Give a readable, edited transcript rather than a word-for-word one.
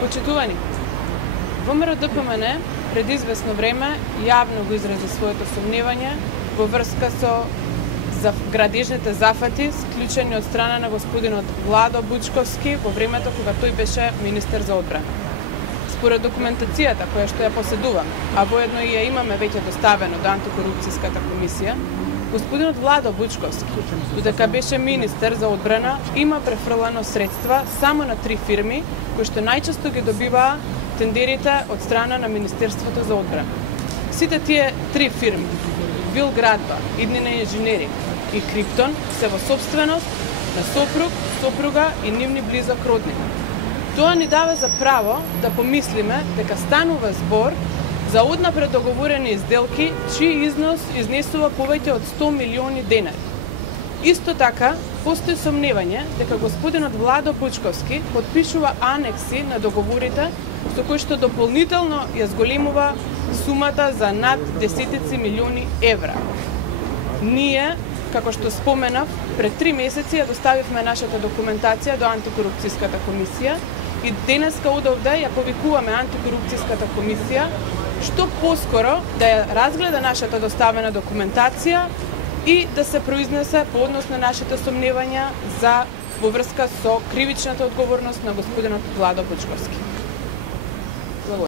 Почитувани, ВМРО ДПМН пред известно време јавно го изрази своето сомневање во врска со градежните зафати склучени од страна на господинот Владо Бучковски во времето кога тој беше министер за одбрана. Според документацијата која што ја поседуваме, а воедно и ја имаме веќе доставено до антикорупцијската комисија, господинот Владо Бучковски, додека беше министер за одбрана, има префрлено средства само на 3 фирми, кои што најчесто ги добиваа тендерите од страна на Министерството за одбрана. Сите тие 3 фирми, Билградба, Иднина инженеринг и Криптон, се во собственост на сопруг, сопруга и нивни близок роднини. Тоа ни дава за право да помислиме дека станува збор за однапред договорени изделки, чиј износ изнесува повеќе од 100 милиони денари. Исто така, постои сомневање дека господинот Владо Бучковски подпишува анекси на договорите со кои што дополнително ја зголемува сумата за над десетици милиони евра. Ние, како што споменав, пред 3 месеци ја доставивме нашата документација до антикорупцијската комисија и денеска одовде ја повикуваме антикорупцијската комисија што поскоро да ја разгледа нашата доставена документација и да се произнесе по однос на нашите сомневања за во врска со кривичната одговорност на господинот Владо Бучковски.